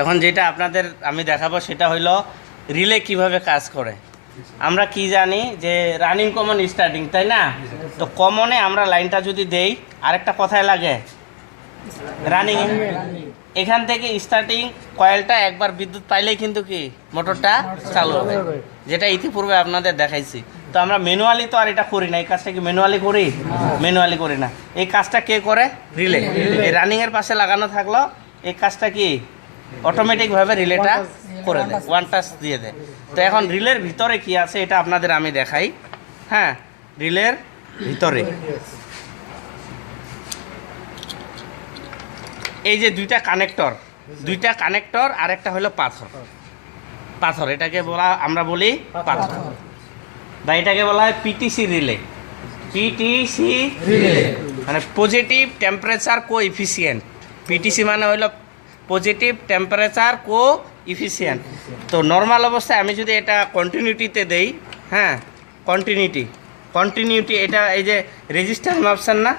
এখন যেটা আপনাদের আমি দেখাবো সেটা হলো রিলে কিভাবে কাজ করে। আমরা কি জানি যে রানিং কমন স্টার্টিং, তাই না? তো কমনে আমরা লাইনটা যদি দেই আরেকটা কথায় লাগে রানিং, এখান থেকে স্টার্টিং কয়েলটা একবার বিদ্যুৎ পাইলেই কিন্তু কি মোটরটা চালু হবে, যেটা ইতিপূর্বে আপনাদের দেখাইছি। তো আমরা ম্যানুয়ালি তো আর এটা করি না, এই কাজটা কি ম্যানুয়ালি করি? ম্যানুয়ালি করি না। এই কাজটা কে করে? রিলে। এই রানিংয়ের পাশে লাগানো থাকলো এই কাজটা কি অটোমেটিকভাবে রিলেটা করে দেয়, ওয়ান টাচ দিয়ে দেয়। তো এখন রিলের ভিতরে কি আছে এটা আপনাদের আমি দেখাই। হ্যাঁ, রিলের ভিতরে এই যে দুইটা কানেক্টর আর একটা হলো পাথর, এটাকে বলা আমরা বলি পাথর, বা এটাকে বলা হয় পিটিসি রিলে। পিটিসি রিলে মানে পজিটিভ টেম্পারেচার কোএফিসিয়েন্ট। পিটিসি মানে হলো পজিটিভ টেম্পারেচার কোএফিসিয়েন্ট। তো নর্মাল অবস্থায় আমি যদি এটা কন্টিনিউটিতে দেই, হ্যাঁ কন্টিনিউটি এটা এই যে রেজিস্ট্যান্স মাপছেন না,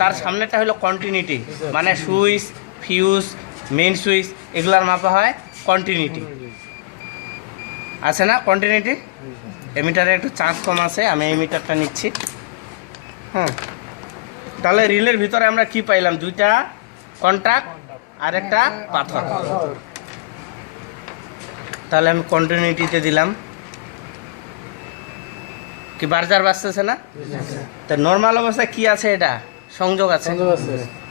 তার সামনেটা হলো কন্টিনিউটি, মানে সুইচ, ফিউজ, মেইন সুইচ এগুলার মাপা হয় কন্টিনিউটি। আছে না কন্টিনিউটি? এমিটারে একটু চার্জ কম আছে, আমি এই মিটারটা নিচ্ছি। হ্যাঁ, তাহলে রিলের ভিতরে আমরা কি পাইলাম? দুইটা কন্ট্যাক্ট আর একটা পাথর। তাহলে আমি কন্টিনিউটিতে দিলাম, কি বার্জার বাজতেছে না? তো নর্মাল অবস্থায় কি আছে? এটা সংযোগ আছে।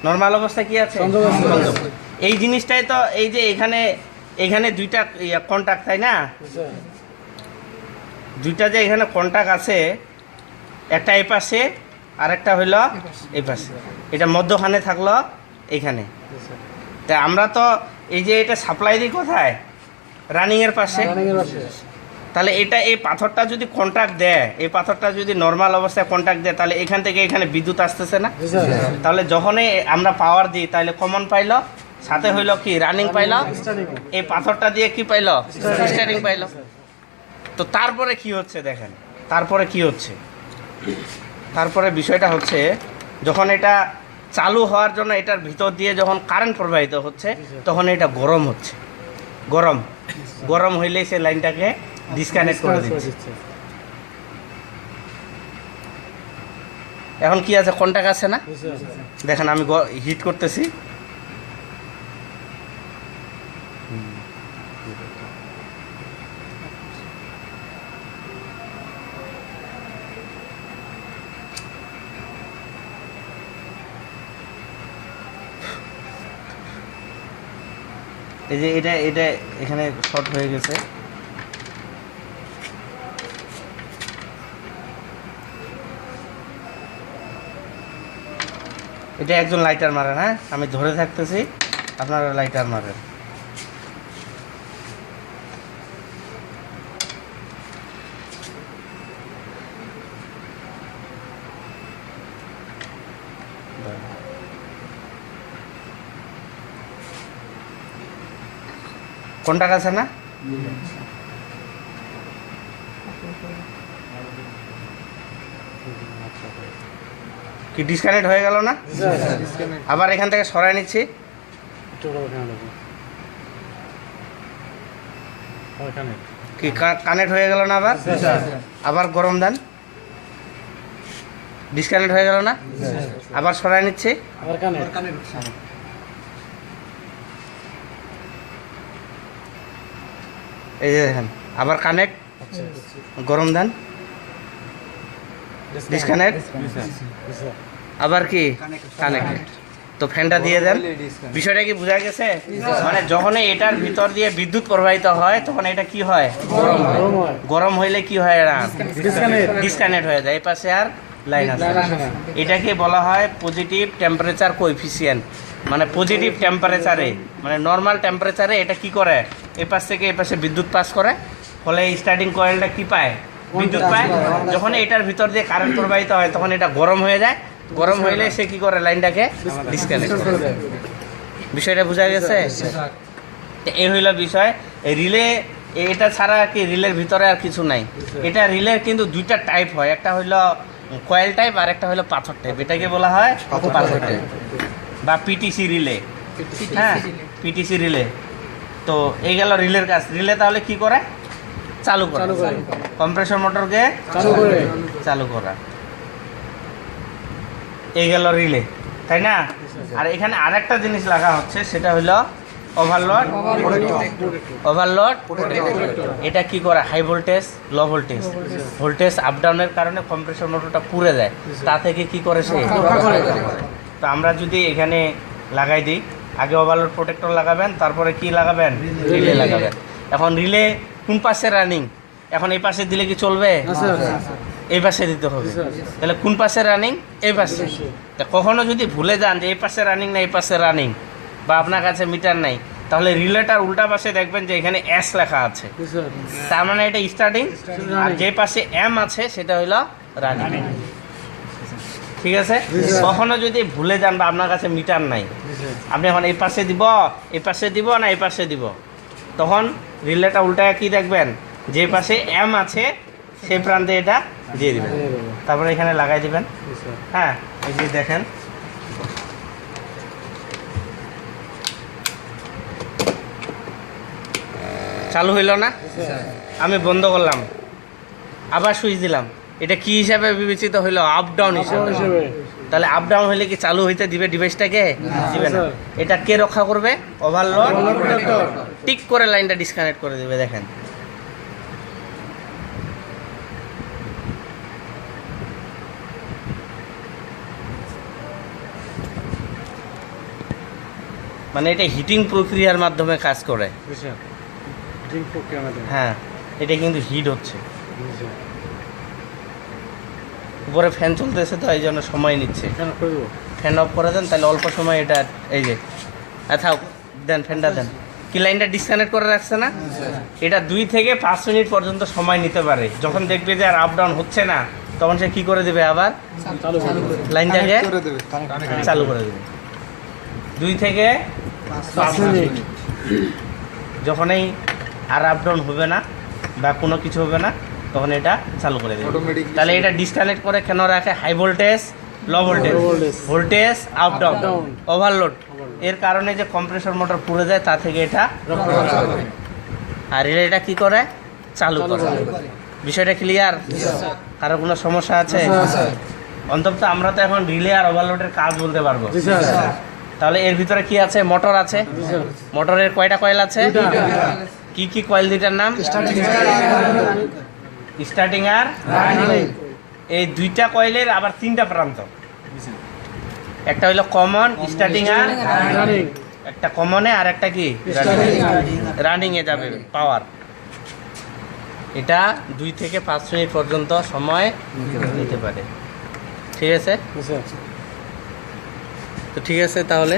নর্মাল অবস্থায় কি আছে? সংযোগ। এই জিনিসটাই তো এই যে এখানে দুইটা কন্ট্যাক্ট, তাই না? দুইটা যে এখানে কন্ট্যাক্ট আছে, একটা এই পাশে আর একটা হইল এই পাশে, এটা মধ্যখানে থাকলো এইখানে। তা আমরা তো এই যে এটা সাপ্লাই দিই কোথায়? রানিংয়ের পাশে। তাহলে এটা এই পাথরটা যদি কন্ট্যাক্ট দেয়, এই পাথরটা যদি নর্মাল অবস্থায় কন্ট্যাক্ট দেয়, তাহলে এখান থেকে এখানে বিদ্যুৎ আসতেছে না? তাহলে যখনই আমরা পাওয়ার দিই তাহলে কমন পাইলো, সাথে হইলো কি রানিং পাইলো, এই পাথরটা দিয়ে কি পাইলো? স্টার্টিং পাইলো। তো তারপরে কি হচ্ছে দেখেন, তারপরে বিষয়টা হচ্ছে যখন এটা চালু হওয়ার জন্য এটার ভিতর দিয়ে যখন কারেন্ট প্রবাহিত হচ্ছে, তখন এটা গরম হইলেই সে লাইনটাকে ডিসকানেক্ট করে দিচ্ছে। এখন কি আছে? কন্ট্যাক্ট আছে না? দেখেন আমি হিট করতেছি, এই যে এটা এখানে শর্ট হয়ে গেছে। এটা একজন লাইটার মারেন, হ্যাঁ আমি ধরে থাকতেছি, আপনারা লাইটার মারেন। কোনটা আছে না? কি ডিসকানেক্ট হয়ে গেল না? আবার এখান থেকে সরাই নিচ্ছি, কি কানেক্ট হয়ে গেল না? আবার গরম দেন, ডিসকানেক্ট হয়ে গেল না? আবার সরাই নিচ্ছি, এই যে দেখেন আবার কানেক্ট, গরম দেন, ডিসকানেক্ট, আবার কি কানেক্ট। তো ফ্যানটা দিয়ে দেন। বিষয়টা কি বোঝা গেছে? মানে যখনই এটার ভিতর দিয়ে বিদ্যুৎ প্রবাহিত হয় তখন এটা কি হয়? গরম হইলে কি হয়? ডিসকানেক্ট হয়ে যায়, এই পাশে আর লাইন আছে। এটাকে বলা হয় পজিটিভ টেম্পারেচার কোএফিসিয়েন্ট। মানে পজিটিভ টেম্পারেচারে, মানে নর্মাল টেম্পারেচারে এটা কি করে? এই পাশ থেকে এই পাশে বিদ্যুৎ পাস করে, ফলে স্টার্টিং কয়েলটা কি পায়? বিদ্যুৎ পায়। যখন এটার ভিতর দিয়ে কারেন্ট প্রবাহিত হয় তখন এটা গরম হয়ে যায়, গরম হইলে সে কি করে? লাইনটাকে ডিসকানেক্ট করে। বিষয়টা বোঝা গেছে? এই হইল বিষয়। রিলে এটা ছাড়া কি রিলের ভিতরে আর কিছু নাই। এটা রিলের কিন্তু দুইটা টাইপ হয়, একটা হইল কয়েল টাইপ আর একটা হইলো পাথর টাইপ। এটাকে বলা হয় পাথর টাইপ বা পিটিসি রিলে। হ্যাঁ, পিটিসি রিলে। তো এই গেল রিলের কাজ। রিলে তাহলে কি করে? চালু করে। কম্প্রেসর মোটরকে চালু করা। এই গেল রিলে, তাই না? আর এখানে আরেকটা জিনিস লাগা হচ্ছে, সেটা হলো ওভারলোড। এটা কি করে? High voltage, low voltage, voltage up ডাউনের কারণে কম্প্রেসর মোটরটা পুড়ে যায়, তা থেকে কি করে সে? তো আমরা যদি এখানে লাগাই দিই, আগে ওভারলোড প্রোটেক্টর লাগাবেন, তারপরে কি লাগাবেন? রিলে লাগাবেন। এখন রিলে কোন পাশে রানিং? এখন এই পাশে দিলে কি চলবে? এই পাশে দিতে হবে। তাহলে কোন পাশে রানিং? এই পাশে। তা কখনো যদি ভুলে যান যে এই পাশে রানিং না এই পাশে রানিং, বা আপনার কাছে মিটার নাই, তাহলে রিলেটার উল্টা পাশে দেখবেন যে এখানে এস লেখা আছে, তার মানে এটা স্টার্টিং। আর যে পাশে এম আছে সেটা হইল রানিং। ঠিক আছে? কখনো যদি ভুলে যান বা আপনার কাছে মিটার নাই, আপনি এখন এই পাশে দিব, এই পাশে দিব না এই পাশে দিব, তখন রিলেটা উল্টায় কি দেখবেন? যে পাশে এম আছে সেই প্রান্তে এটা দিয়ে দিবেন, তারপরে এখানে লাগাই দিবেন। হ্যাঁ, এই যে দেখেন, চালু হইল না? আমি বন্ধ করলাম, আবার সুইচ দিলাম, এটা কি হিসাবে বিবেচিত হইল? আপ ডাউন হিসাবে। তাহলে আপ ডাউন হইলে কি চালু হইতে দিবে ডিভাইসটাকে? দিবে না। এটা কে রক্ষা করবে? ওভারলোড টিক করে লাইনটা ডিসকানেক্ট করে দিবে। দেখেন, মানে এটা হিটিং প্রক্রিয়ার মাধ্যমে কাজ করে। হ্যাঁ, এটা কিন্তু হিট হচ্ছে, উপরে ফ্যান চলতেছে, তো এই জন্য সময় নিচ্ছে। ফ্যান অফ করে দেন, তাহলে অল্প সময় এটা, এই যে থাক, দেন ফ্যানটা দেন। কি লাইনটা ডিসকানেক্ট করে রাখছে না? এটা 2 থেকে 5 মিনিট পর্যন্ত সময় নিতে পারে। যখন দেখবে যে আর আপ ডাউন হচ্ছে না, তখন সে কি করে দেবে? আবার লাইনটাকে চালু করে দেবে। 2 থেকে 5 মিনিট। যখনই আর আপ ডাউন হবে না বা কোনো কিছু হবে না, তখন এটা চালু করে দেবে। তাহলে এটা ডিসকানেক্ট করে কেন রাখে? High voltage, low voltage, voltage up down, overload, এর কারণে যে কম্প্রেসর মোটর পুড়ে যায় তা থেকে এটা রক্ষা করে। আর এটা কি করে? চালু করে। বিষয়টা ক্লিয়ার? কারো কোনো সমস্যা আছে? অন্তত আমরা তো এখন রিলে আর ওভারলোডের কাজ বলতে পারবো। তাহলে এর ভিতরে কি আছে? মোটর আছে। মোটরের কয়টা কয়েল আছে? কি কি কয়েল? দুইটার নাম? স্টার্টিং আর রানিং। এই 2টা কয়েলের আবার 3টা প্রান্ত। একটা হইলো কমন স্টার্টিং আর রানিং, একটা কমনে আর একটা কি রানিং এ যাবে পাওয়ার। এটা 2 থেকে 5 মিনিট পর্যন্ত সময় নিতে পারে। ঠিক আছে? তো ঠিক আছে, তাহলে